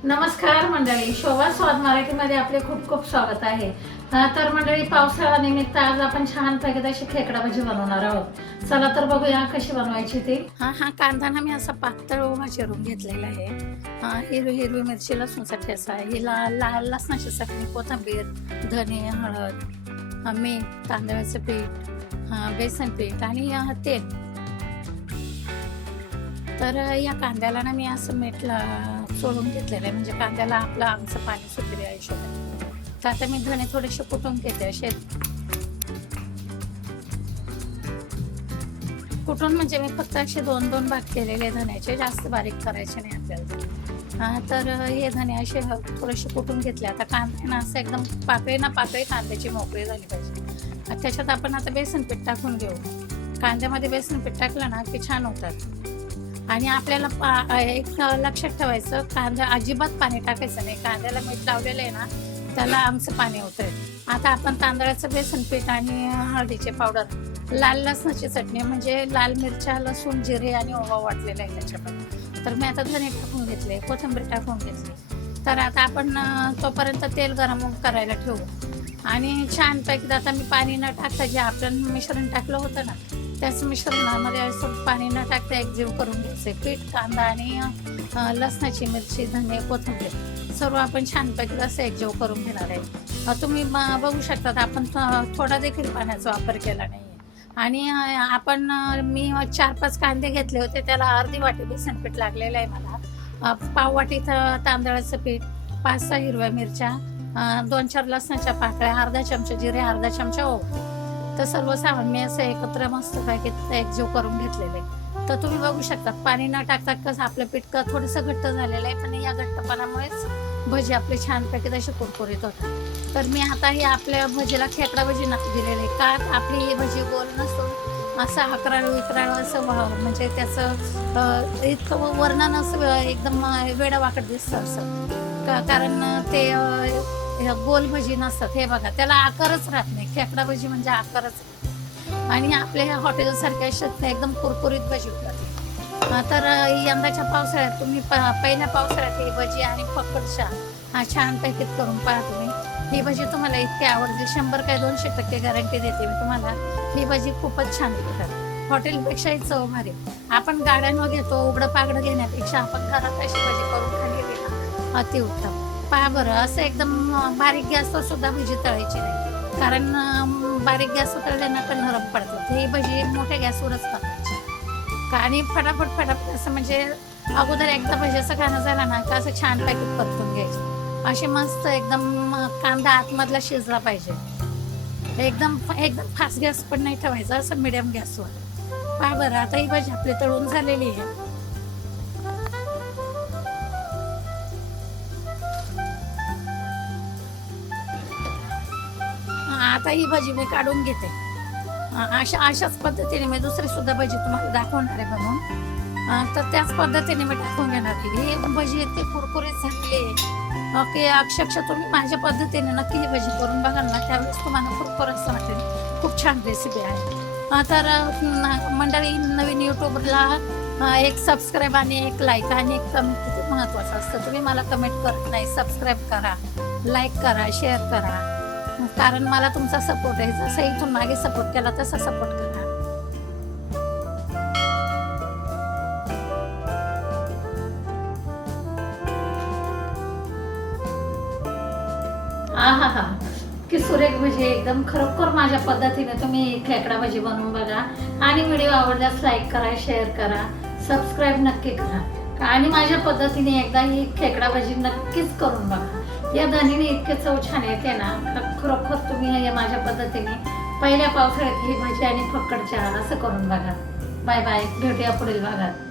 नमस्कार मंडळी, शोभा स्वाद मराठीमध्ये आपले खूप खूप स्वागत आहे. तर मंडळी, पावसाळा निमित्त आज आपण छान पैकी अशी खेकडा भाजी बनवणार आहोत. चला तर बघूया कशी बनवायची ती. हा कांदा ना मी असा पातळ चिरून घेतलेला आहे. हिरवी मिरची, लसूणचा ठेचा, हिला लाल लसणाची चटणी, कोथिंबीर, धने, हळद, मीठ, तांदळाचं पीठ, बेसन पीठ आणि तेल. तर या कांद्याला ना मी असं मीठला सोडून घेतलेलं आहे, म्हणजे कांद्याला आपलं आमचं पाणी सुटले आहे हिशोबाने. तर आता मी धणे थोडेसे कुटून घेते, असे कुठून म्हणजे मी फक्त असे दोन भाग केलेले धण्याचे, जास्त बारीक करायचे नाही आपल्याला. तर हे धणे असे थोडेसे कुटून घेतले. आता कांदा ना असं एकदम पाकळी कांद्याची मोकळी झाली पाहिजे. त्याच्यात आपण आता बेसन पीठ टाकून घेऊ. कांद्यामध्ये बेसन पीठ टाकलं ना की छान होतात. आणि आपल्याला एक लक्षात ठेवायचं, कांदा अजिबात पाणी टाकायचं नाही. कांद्याला मीठ लावलेलं आहे ना, त्याला आमचं पाणी होतंय. आता आपण तांदळाचं बेसन पीठ आणि हळदीचे पावडर, लाल लसणाची चटणी म्हणजे लाल मिरच्या, लसूण, जिरे आणि ओवा वाटलेला आहे त्याच्यामध्ये. तर मी आता धने टाकून घेतले, कोथिंबीर टाकून घेतली. तर आता आपण तोपर्यंत तेल गरम करायला ठेवू. आणि छानपैकी आता मी पाणी न टाकता जे आपण मिश्रण टाकलं होतं ना, त्याच मिश्रणामध्ये असं पाणी न टाकता एकजीव करून घ्यायचे. पीठ, कांदा आणि लसणाची मिरची, धने, कोथिंबीर सर्व आपण छानपैकी असं एकजीव करून घेणार आहे. तुम्ही बघू शकतात, आपण थोडा देखील पाण्याचा वापर केला नाही. आणि आपण मी 4-5 कांदे घेतले होते, त्याला अर्धी वाटी बेसन पीठ लागलेलं आहे मला. पाव वाटी तांदळाचं पीठ, 5-6 हिरव्या मिरच्या, 2-4 लसणाच्या पाकळ्या, अर्धा चमचा जिरे, अर्धा चमचा ओवा. तर सर्व सामान मी असं एकत्र मस्तपैकी एकजीव करून घेतलेले. तर तुम्ही बघू शकता, पाणी न टाकता कसं आपलं पीठ थोडंसं घट्ट झालेलं आहे, पण या घट्टपणामुळेच भजी आपली छानपैकी तशी कुरकुरीत होतात. तर मी आता ही आपल्या भजीला खेकडा भजी नाव दिलेले आहे. का आपली ही भजी गोल नसून असं अकराळू असं म्हणजे त्याचं इतकं वर्णन असं एकदम वेडावाकड दिसतं असं. कारण ते गोल भजी नसतात. हे बघा, त्याला आकारच राहत नाही. खेकडा भजी म्हणजे आकारच. आणि आपल्या हॉटेलसारख्या अशा एकदम कुरकुरीत भजी होतात. तर यंदाच्या पावसाळ्यात तुम्ही पहिल्या पावसाळ्यात ही भजी आणि पकडशा छानपैकी करून पहा तुम्ही. ही भजी तुम्हाला इतकी आवडते, 100 काय 200% गॅरंटी देते मी तुम्हाला. ही भजी खूपच छान होतात, हॉटेलपेक्षाही चव भारी. आपण गाड्यांवर घेतो, उघडं पागडं घेण्यापेक्षा आपण घरात अशी भजी करून खाल्लेली ना अतिउत्तम. पहा बरं, असं एकदम बारीक गॅसवर सुद्धा भजी तळायची नाही, कारण बारीक गॅसवर तळले ना तर नरम पडतात. ही भजी मोठ्या गॅसवरच टाकायची. आणि फटाफट असं म्हणजे अगोदर एकदा भजीचं खाणं झालं ना का असं छान पॅकेट परतून घ्यायची. अशी मस्त एकदम कांदा आतमधला शिजला पाहिजे. एकदम फास्ट गॅस पण नाही ठेवायचा, असं मिडियम गॅसवर. पहा बरं, आता ही भजी आपली तळून झालेली आहे. आता ही भजी मी काढून घेते. अशाच पद्धतीने मी दुसरी सुद्धा भजी तुम्हाला दाखवणार आहे बनवून. तर त्याच पद्धतीने मी टाकून घेणार. ही भजी इतकी कुरकुरीत झाली आहे की अक्षरशः तुम्ही माझ्या पद्धतीने नक्की ही भजी करून बघाल ना, त्यावेळेस तुम्हाला कुरकुर असं वाटेल. खूप छान रेसिपी आहे. तर मंडळी, नवीन यूट्यूबला एक सबस्क्राईब आणि एक लाईक आणि एक कमेंट किती महत्त्वाचं असतं. तुम्ही मला कमेंट करत नाही. सबस्क्राईब करा, लाईक करा, शेअर करा, कारण मला तुमचा सपोर्ट आहे. जसं इथून मागे सपोर्ट केला तसा सपोर्ट करा. आहा, की सुरेख भजी एकदम. खरोखर माझ्या पद्धतीने तुम्ही खेकडा भजी बनवून बघा. आणि व्हिडिओ आवडल्यास लाईक करा, शेअर करा, सबस्क्राईब नक्की करा. आणि माझ्या पद्धतीने एकदा ही खेकडा भजी नक्कीच करून बघा. या धनीने इतके चव छान येते ना, खरोखर तुम्ही या माझ्या पद्धतीने पहिल्या पावसाळ्यात ही भजी आणि फक्कड चहा असं करून बघा. बाय बाय, भेटूया पुढील भागात.